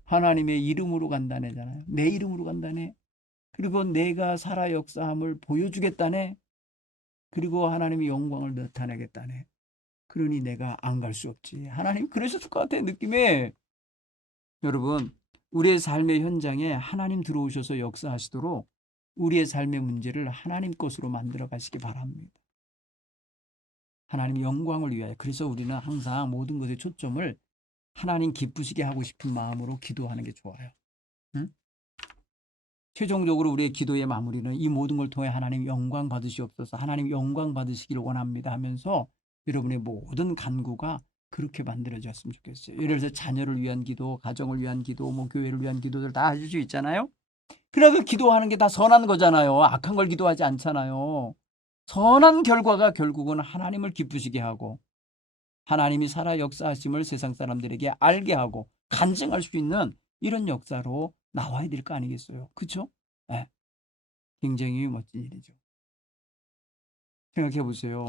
하나님의 이름으로 간다네잖아요. 내 이름으로 간다네. 그리고 내가 살아 역사함을 보여주겠다네. 그리고 하나님의 영광을 나타내겠다네. 그러니 내가 안 갈 수 없지. 하나님 그러셨을 것 같아 느낌에. 여러분 우리의 삶의 현장에 하나님 들어오셔서 역사하시도록 우리의 삶의 문제를 하나님 것으로 만들어 가시기 바랍니다. 하나님의 영광을 위하여. 그래서 우리는 항상 모든 것에 초점을 하나님 기쁘시게 하고 싶은 마음으로 기도하는 게 좋아요. 응? 최종적으로 우리의 기도의 마무리는 이 모든 걸 통해 하나님 영광 받으시옵소서, 하나님 영광 받으시기를 원합니다 하면서 여러분의 모든 간구가 그렇게 만들어졌으면 좋겠어요. 예를 들어서 자녀를 위한 기도, 가정을 위한 기도, 뭐 교회를 위한 기도들 다 하실 수 있잖아요. 그러나 그 기도하는 게 다 선한 거잖아요. 악한 걸 기도하지 않잖아요. 선한 결과가 결국은 하나님을 기쁘시게 하고 하나님이 살아 역사하심을 세상 사람들에게 알게 하고 간증할 수 있는 이런 역사로 나와야 될 거 아니겠어요? 그렇죠? 네. 굉장히 멋진 일이죠. 생각해 보세요.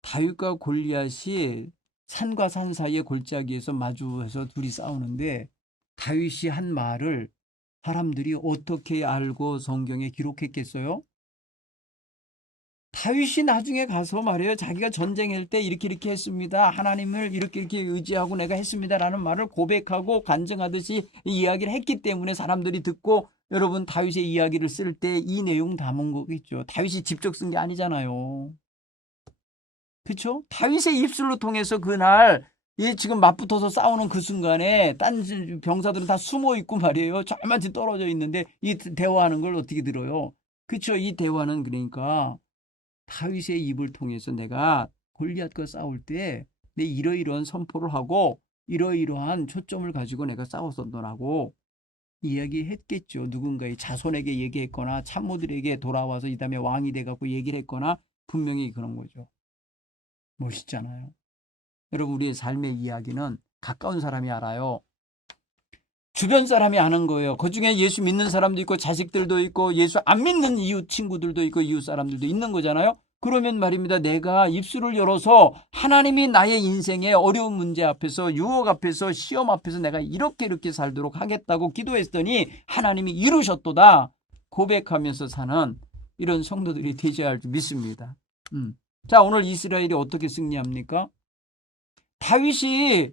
다윗과 골리앗이 산과 산 사이의 골짜기에서 마주해서 둘이 싸우는데 다윗이 한 말을 사람들이 어떻게 알고 성경에 기록했겠어요? 다윗이 나중에 가서 말이에요. 자기가 전쟁할 때 이렇게 했습니다. 하나님을 이렇게 의지하고 내가 했습니다라는 말을 고백하고 간증하듯이 이야기를 했기 때문에 사람들이 듣고 여러분 다윗의 이야기를 쓸 때 이 내용 담은 거겠죠. 다윗이 직접 쓴 게 아니잖아요. 그렇죠? 다윗의 입술로 통해서 그날 지금 맞붙어서 싸우는 그 순간에 딴 병사들은 다 숨어 있고 말이에요. 절만치 떨어져 있는데 이 대화하는 걸 어떻게 들어요? 그렇죠? 이 대화는 그러니까 다윗의 입을 통해서 내가 골리앗과 싸울 때 내 이러이러한 선포를 하고 이러이러한 초점을 가지고 내가 싸웠었더라고 이야기했겠죠. 누군가의 자손에게 얘기했거나 참모들에게 돌아와서 이 다음에 왕이 돼갖고 얘기를 했거나 분명히 그런 거죠. 멋있잖아요. 여러분, 우리의 삶의 이야기는 가까운 사람이 알아요. 주변 사람이 아는 거예요. 그중에 예수 믿는 사람도 있고 자식들도 있고 예수 안 믿는 이웃 친구들도 있고 이웃 사람들도 있는 거잖아요. 그러면 말입니다. 내가 입술을 열어서 하나님이 나의 인생의 어려운 문제 앞에서 유혹 앞에서 시험 앞에서 내가 이렇게 살도록 하겠다고 기도했더니 하나님이 이루셨도다 고백하면서 사는 이런 성도들이 되셔야 할 줄 믿습니다. 자, 오늘 이스라엘이 어떻게 승리합니까? 다윗이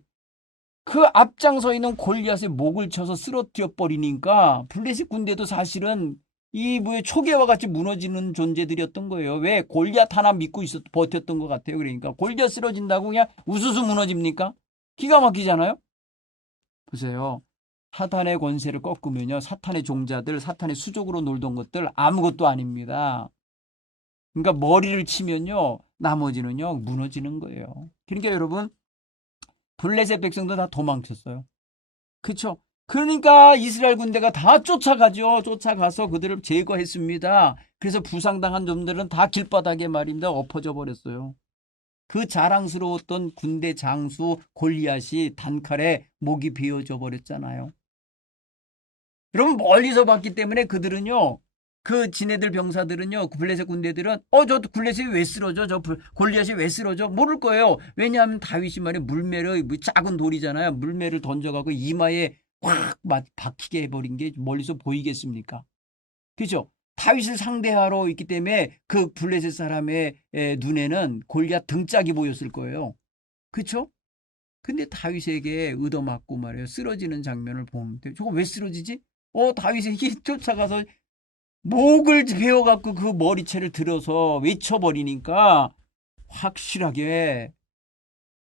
그 앞장서 있는 골리앗의 목을 쳐서 쓰러뜨려 버리니까 블레셋 군대도 사실은 이 초계와 같이 무너지는 존재들이었던 거예요. 왜? 골리앗 하나 믿고 버텼던 것 같아요. 그러니까 골리앗 쓰러진다고 그냥 우수수 무너집니까? 기가 막히잖아요. 보세요. 사탄의 권세를 꺾으면요, 사탄의 종자들, 사탄의 수족으로 놀던 것들 아무것도 아닙니다. 그러니까 머리를 치면요, 나머지는요 무너지는 거예요. 그러니까 여러분, 블레셋 백성도 다 도망쳤어요. 그렇죠? 그러니까 이스라엘 군대가 다 쫓아가죠. 쫓아가서 그들을 제거했습니다. 그래서 부상당한 놈들은 다 길바닥에 말입니다. 엎어져 버렸어요. 그 자랑스러웠던 군대 장수 골리앗이 단칼에 목이 베어져 버렸잖아요. 여러분, 멀리서 봤기 때문에 그들은요, 그 지네들 병사들은요, 그 블레셋 군대들은 저 블레셋이 왜 쓰러져? 저 골리앗이 왜 쓰러져? 모를 거예요. 왜냐하면 다윗이 말이야 물매를 작은 돌이잖아요. 물매를 던져갖고 이마에 확 박히게 해버린 게 멀리서 보이겠습니까? 그죠? 다윗을 상대하러 있기 때문에 그 블레셋 사람의 눈에는 골리앗 등짝이 보였을 거예요. 그렇죠? 근데 다윗에게 얻어맞고 말이에요. 쓰러지는 장면을 보는데 저거 왜 쓰러지지? 다윗이 쫓아가서 목을 베어갖고 그 머리채를 들어서 외쳐버리니까 확실하게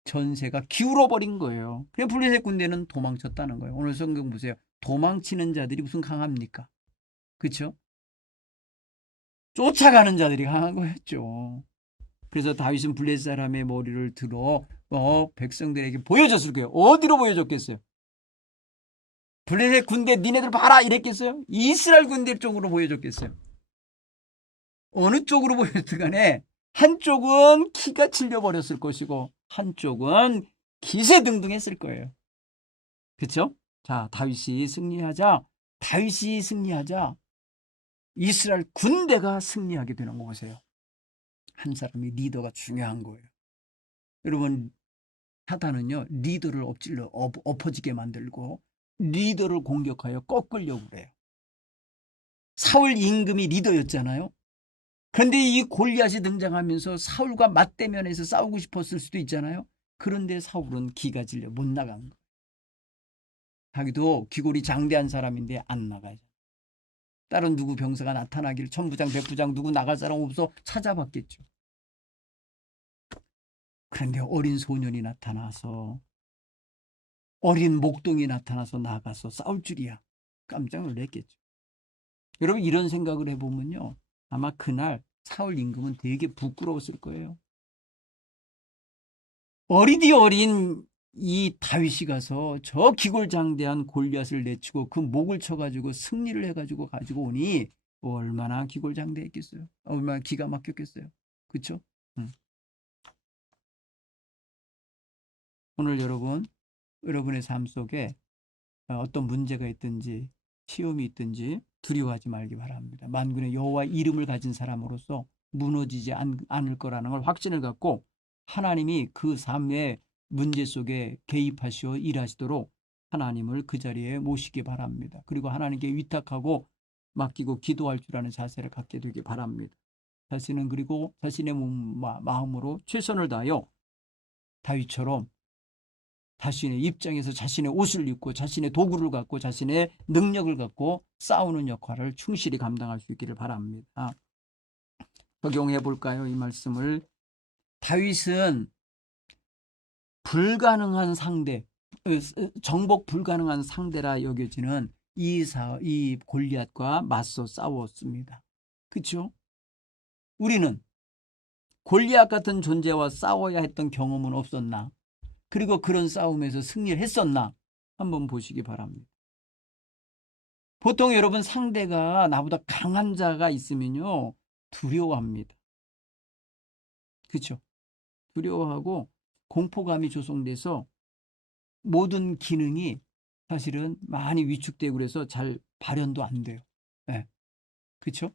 전세가 기울어버린 거예요. 그래서 블레셋 군대는 도망쳤다는 거예요. 오늘 성경 보세요. 도망치는 자들이 무슨 강합니까? 그렇죠? 쫓아가는 자들이 강한 거였죠. 그래서 다윗은 블레셋 사람의 머리를 들어 백성들에게 보여줬을 거예요. 어디로 보여줬겠어요? 블레셋 군대 니네들 봐라 이랬겠어요? 이스라엘 군대 쪽으로 보여줬겠어요? 어느 쪽으로 보여줬든 간에 한쪽은 키가 찔려버렸을 것이고 한쪽은 기세등등했을 거예요. 그렇죠? 자, 다윗이 승리하자 이스라엘 군대가 승리하게 되는 거 보세요. 한 사람이 리더가 중요한 거예요. 여러분, 사탄은요 리더를 엎어지게 만들고 리더를 공격하여 꺾으려고 그래요. 사울 임금이 리더였잖아요. 그런데 이 골리앗이 등장하면서 사울과 맞대면해서 싸우고 싶었을 수도 있잖아요. 그런데 사울은 기가 질려 못 나간 거예요. 자기도 귀골이 장대한 사람인데 안 나가요. 다른 누구 병사가 나타나길 천부장 백부장 누구 나갈 사람 없어 찾아봤겠죠. 그런데 어린 소년이 나타나서 어린 목동이 나타나서 나가서 싸울 줄이야. 깜짝 놀랐겠죠. 여러분, 이런 생각을 해보면요, 아마 그날 사울 임금은 되게 부끄러웠을 거예요. 어리디 어린 이 다윗이 가서 저 기골장대한 골리앗을 내치고 그 목을 쳐가지고 승리를 해가지고 가지고 오니 얼마나 기골장대했겠어요. 얼마나 기가 막혔겠어요. 그렇죠? 오늘 여러분의 삶 속에 어떤 문제가 있든지 시험이 있든지 두려워하지 말기 바랍니다. 만군의 여호와 이름을 가진 사람으로서 무너지지 않을 거라는 걸 확신을 갖고 하나님이 그 삶의 문제 속에 개입하시어 일하시도록 하나님을 그 자리에 모시기 바랍니다. 그리고 하나님께 위탁하고 맡기고 기도할 줄 아는 자세를 갖게 되기 바랍니다. 자신은 그리고 자신의 마음으로 최선을 다하여 다윗처럼 자신의 입장에서 자신의 옷을 입고 자신의 도구를 갖고 자신의 능력을 갖고 싸우는 역할을 충실히 감당할 수 있기를 바랍니다. 적용해 볼까요? 이 말씀을. 다윗은 불가능한 상대, 정복 불가능한 상대라 여겨지는 이 골리앗과 맞서 싸웠습니다. 그렇죠? 우리는 골리앗 같은 존재와 싸워야 했던 경험은 없었나? 그리고 그런 싸움에서 승리를 했었나? 한번 보시기 바랍니다. 보통 여러분 상대가 나보다 강한 자가 있으면요. 두려워합니다. 그렇죠? 두려워하고 공포감이 조성돼서 모든 기능이 사실은 많이 위축되고 그래서 잘 발현도 안 돼요. 네. 그렇죠?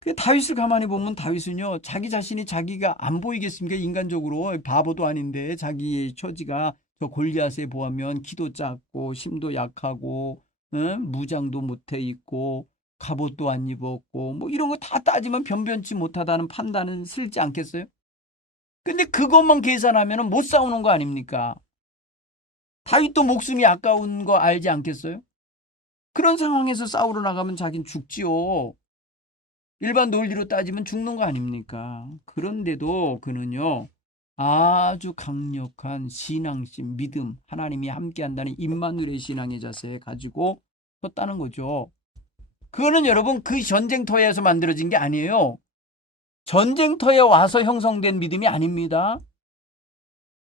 그 다윗을 가만히 보면 다윗은요. 자기 자신이 자기가 안 보이겠습니까? 인간적으로 바보도 아닌데 자기의 처지가 저 골리앗에 보면 키도 작고 힘도 약하고 응? 무장도 못해 있고 갑옷도 안 입었고 뭐 이런 거 다 따지면 변변치 못하다는 판단은 슬지 않겠어요? 근데 그것만 계산하면 못 싸우는 거 아닙니까? 다윗도 목숨이 아까운 거 알지 않겠어요? 그런 상황에서 싸우러 나가면 자긴 죽지요. 일반 논리로 따지면 죽는 거 아닙니까? 그런데도 그는요, 아주 강력한 신앙심, 믿음, 하나님이 함께한다는 임마누엘의 신앙의 자세 가지고 섰다는 거죠. 그거는 여러분 그 전쟁터에서 만들어진 게 아니에요. 전쟁터에 와서 형성된 믿음이 아닙니다.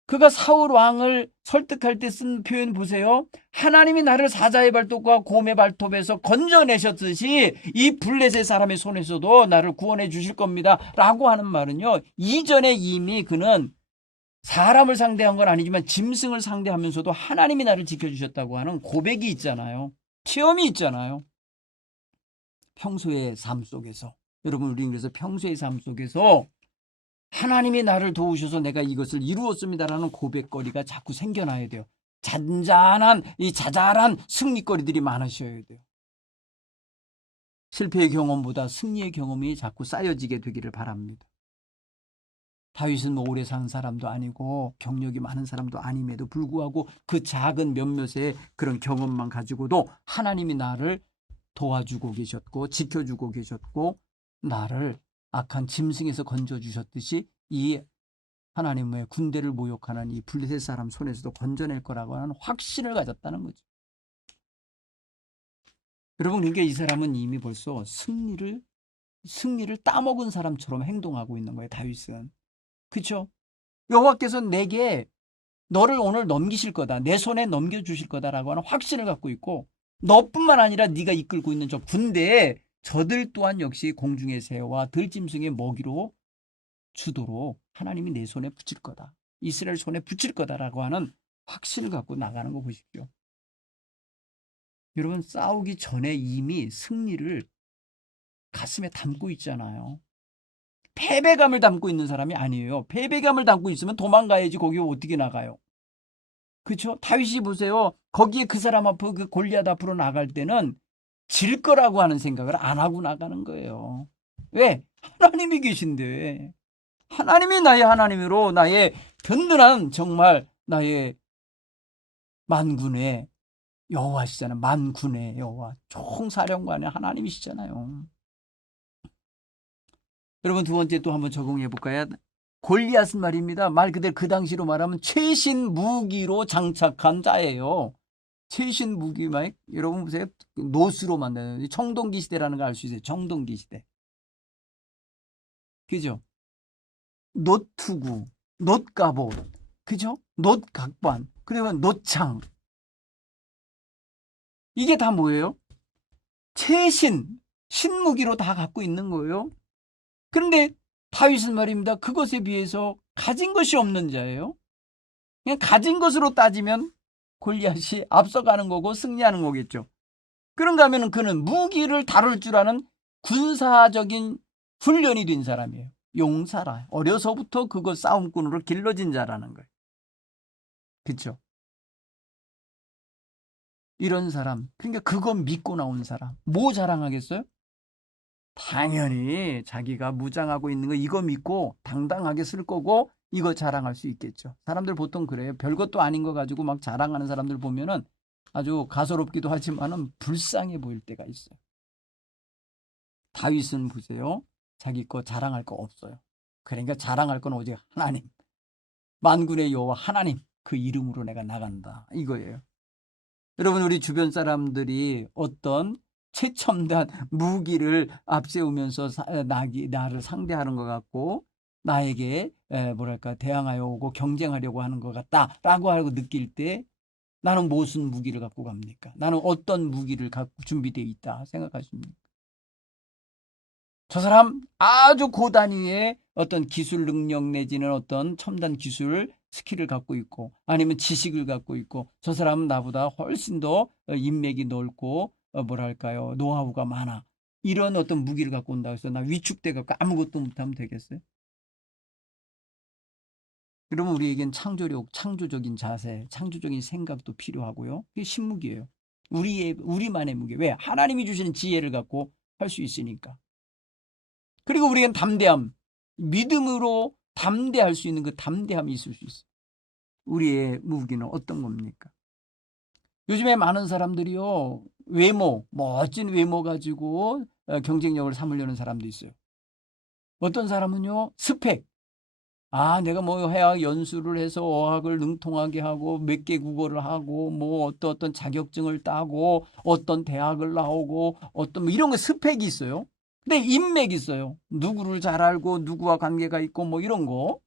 그가 사울 왕을 설득할 때 쓴 표현 보세요. 하나님이 나를 사자의 발톱과 곰의 발톱에서 건져내셨듯이 이 블레셋 사람의 손에서도 나를 구원해 주실 겁니다. 라고 하는 말은요. 이전에 이미 그는 사람을 상대한 건 아니지만 짐승을 상대하면서도 하나님이 나를 지켜주셨다고 하는 고백이 있잖아요. 체험이 있잖아요. 평소의 삶 속에서. 여러분 우리 그래서 평소의 삶 속에서 하나님이 나를 도우셔서 내가 이것을 이루었습니다라는 고백거리가 자꾸 생겨나야 돼요. 잔잔한 이 자잘한 승리거리들이 많으셔야 돼요. 실패의 경험보다 승리의 경험이 자꾸 쌓여지게 되기를 바랍니다. 다윗은 뭐 오래 산 사람도 아니고 경력이 많은 사람도 아님에도 불구하고 그 작은 몇몇의 그런 경험만 가지고도 하나님이 나를 도와주고 계셨고 지켜주고 계셨고 나를 악한 짐승에서 건져주셨듯이 이 하나님의 군대를 모욕하는 이 블레셋 사람 손에서도 건져낼 거라고 하는 확신을 가졌다는 거죠. 여러분 그러니까 이 사람은 이미 벌써 승리를 따먹은 사람처럼 행동하고 있는 거예요. 다윗은. 그렇죠? 여호와께서 내게 너를 오늘 넘기실 거다. 내 손에 넘겨주실 거다라고 하는 확신을 갖고 있고 너뿐만 아니라 네가 이끌고 있는 저 군대에 저들 또한 역시 공중의 새와 들짐승의 먹이로 주도록 하나님이 내 손에 붙일 거다. 이스라엘 손에 붙일 거다라고 하는 확신을 갖고 나가는 거 보십시오. 여러분 싸우기 전에 이미 승리를 가슴에 담고 있잖아요. 패배감을 담고 있는 사람이 아니에요. 패배감을 담고 있으면 도망가야지 거기 어떻게 나가요. 그렇죠? 다윗이 보세요. 거기에 그 사람 앞으로 그 골리앗 앞으로 나갈 때는 질 거라고 하는 생각을 안 하고 나가는 거예요. 왜? 하나님이 계신데. 하나님이 나의 하나님으로 나의 든든한 정말 나의 만군의 여호와시잖아요. 만군의 여호와. 총사령관의 하나님이시잖아요. 여러분 두 번째 또 한번 적용해 볼까요? 골리앗은 말입니다. 말 그대로 그 당시로 말하면 최신 무기로 장착한 자예요. 최신 무기 말 여러분 보세요. 노수로 만드는 청동기 시대라는 걸 알 수 있어요. 청동기 시대. 그죠? 노투구, 노갑옷, 그죠? 노각관, 그리고 노창. 이게 다 뭐예요? 최신, 신무기로 다 갖고 있는 거예요. 그런데 다윗은 말입니다. 그것에 비해서 가진 것이 없는 자예요. 그냥 가진 것으로 따지면 골리앗이 앞서가는 거고 승리하는 거겠죠. 그런가 하면 그는 무기를 다룰 줄 아는 군사적인 훈련이 된 사람이에요. 용사라. 어려서부터 그거 싸움꾼으로 길러진 자라는 거예요. 그렇죠? 이런 사람. 그러니까 그거 믿고 나온 사람. 뭐 자랑하겠어요? 당연히 자기가 무장하고 있는 거 이거 믿고 당당하게 쓸 거고 이거 자랑할 수 있겠죠. 사람들 보통 그래요. 별것도 아닌 거 가지고 막 자랑하는 사람들 보면은 아주 가소롭기도 하지만은 불쌍해 보일 때가 있어요. 다윗은 보세요. 자기 거 자랑할 거 없어요. 그러니까 자랑할 건 오직 하나님. 만군의 여호와 하나님. 그 이름으로 내가 나간다. 이거예요. 여러분 우리 주변 사람들이 어떤 최첨단 무기를 앞세우면서 나를 상대하는 것 같고 나에게 뭐랄까 대항하여 오고 경쟁하려고 하는 것 같다라고 하고 느낄 때 나는 무슨 무기를 갖고 갑니까? 나는 어떤 무기를 갖고 준비되어 있다 생각하십니까? 저 사람 아주 고단위의 어떤 기술 능력 내지는 어떤 첨단 기술 스킬을 갖고 있고 아니면 지식을 갖고 있고 저 사람은 나보다 훨씬 더 인맥이 넓고 뭐랄까요 노하우가 많아. 이런 어떤 무기를 갖고 온다고 해서 나 위축돼 갖고 아무것도 못하면 되겠어요? 그러면 우리에겐 창조력, 창조적인 자세, 창조적인 생각도 필요하고요. 그게 신무기예요. 우리만의 무기. 왜? 하나님이 주시는 지혜를 갖고 할 수 있으니까. 그리고 우리에겐 담대함, 믿음으로 담대할 수 있는 그 담대함이 있을 수 있어요. 우리의 무기는 어떤 겁니까? 요즘에 많은 사람들이요, 외모, 멋진 외모 가지고 경쟁력을 삼으려는 사람도 있어요. 어떤 사람은요, 스펙. 아, 내가 뭐 해학 연수를 해서 어학을 능통하게 하고 몇 개 국어를 하고 뭐 어떤 자격증을 따고 어떤 대학을 나오고 어떤 뭐 이런 거 스펙이 있어요. 근데 인맥이 있어요. 누구를 잘 알고 누구와 관계가 있고 뭐 이런 거.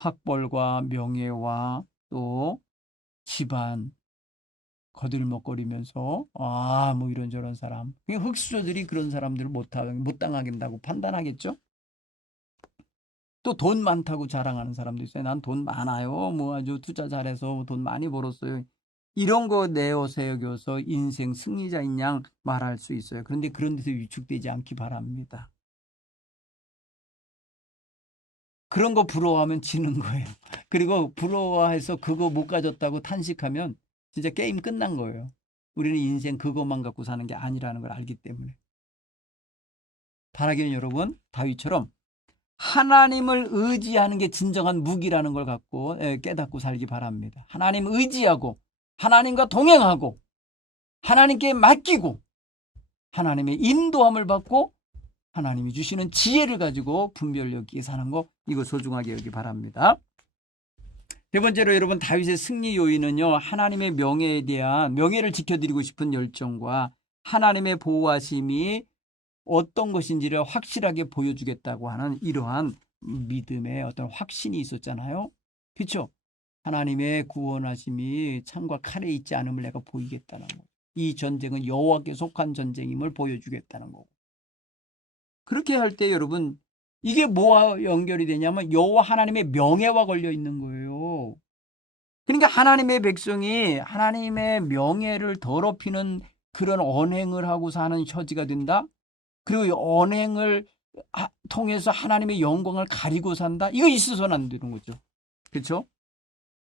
학벌과 명예와 또 집안 거들먹거리면서 뭐 이런저런 사람. 흑수저들이 그런 사람들을 못 당하겠다고 판단하겠죠. 또 돈 많다고 자랑하는 사람도 있어요. 난 돈 많아요. 뭐 아주 투자 잘해서 돈 많이 벌었어요. 이런 거 내어세워서 인생 승리자인 양 말할 수 있어요. 그런데 그런 데서 위축되지 않기 바랍니다. 그런 거 부러워하면 지는 거예요. 그리고 부러워해서 그거 못 가졌다고 탄식하면 진짜 게임 끝난 거예요. 우리는 인생 그것만 갖고 사는 게 아니라는 걸 알기 때문에. 바라기는 여러분, 다윗처럼 하나님을 의지하는 게 진정한 무기라는 걸 갖고 깨닫고 살기 바랍니다. 하나님 의지하고 하나님과 동행하고 하나님께 맡기고 하나님의 인도함을 받고 하나님이 주시는 지혜를 가지고 분별력 있게 사는 거 이거 소중하게 여기 바랍니다. 세 번째로 여러분 다윗의 승리 요인은요. 하나님의 명예에 대한 명예를 지켜드리고 싶은 열정과 하나님의 보호하심이 어떤 것인지를 확실하게 보여주겠다고 하는 이러한 믿음의 어떤 확신이 있었잖아요. 그렇죠? 하나님의 구원하심이 창과 칼에 있지 않음을 내가 보이겠다는 거예요. 이 전쟁은 여호와께 속한 전쟁임을 보여주겠다는 거고. 그렇게 할 때 여러분 이게 뭐와 연결이 되냐면 여호와 하나님의 명예와 걸려 있는 거예요. 그러니까 하나님의 백성이 하나님의 명예를 더럽히는 그런 언행을 하고 사는 처지가 된다. 그리고 언행을 통해서 하나님의 영광을 가리고 산다. 이거 있어서는 안 되는 거죠. 그렇죠?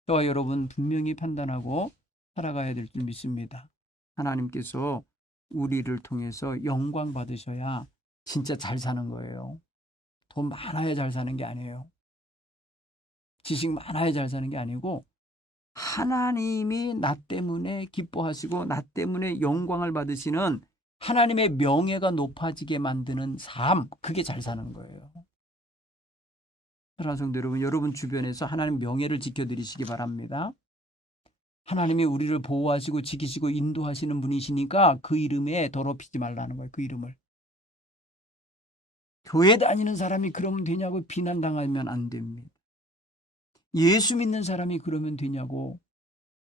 저와 여러분 분명히 판단하고 살아가야 될 줄 믿습니다. 하나님께서 우리를 통해서 영광 받으셔야 진짜 잘 사는 거예요. 돈 많아야 잘 사는 게 아니에요. 지식 많아야 잘 사는 게 아니고 하나님이 나 때문에 기뻐하시고 나 때문에 영광을 받으시는 하나님의 명예가 높아지게 만드는 삶, 그게 잘 사는 거예요. 사랑하는 성도 여러분, 여러분 주변에서 하나님 명예를 지켜드리시기 바랍니다. 하나님이 우리를 보호하시고 지키시고 인도하시는 분이시니까 그 이름에 더럽히지 말라는 거예요. 그 이름을. 교회 다니는 사람이 그러면 되냐고 비난당하면 안 됩니다. 예수 믿는 사람이 그러면 되냐고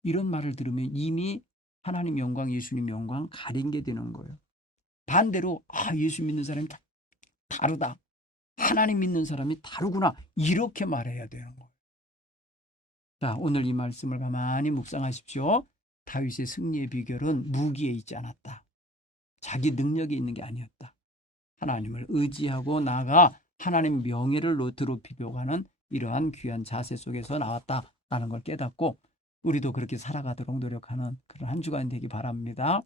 이런 말을 들으면 이미 하나님 영광, 예수님 영광 가린 게 되는 거예요. 반대로 예수 믿는 사람이 다르다. 하나님 믿는 사람이 다르구나. 이렇게 말해야 되는 거예요. 자, 오늘 이 말씀을 가만히 묵상하십시오. 다윗의 승리의 비결은 무기에 있지 않았다. 자기 능력이 있는 게 아니었다. 하나님을 의지하고 나아가 하나님 명예를 드높이려고 하는 이러한 귀한 자세 속에서 나왔다라는 걸 깨닫고 우리도 그렇게 살아가도록 노력하는 그런 한 주간 되기 바랍니다.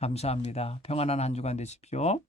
감사합니다. 평안한 한 주간 되십시오.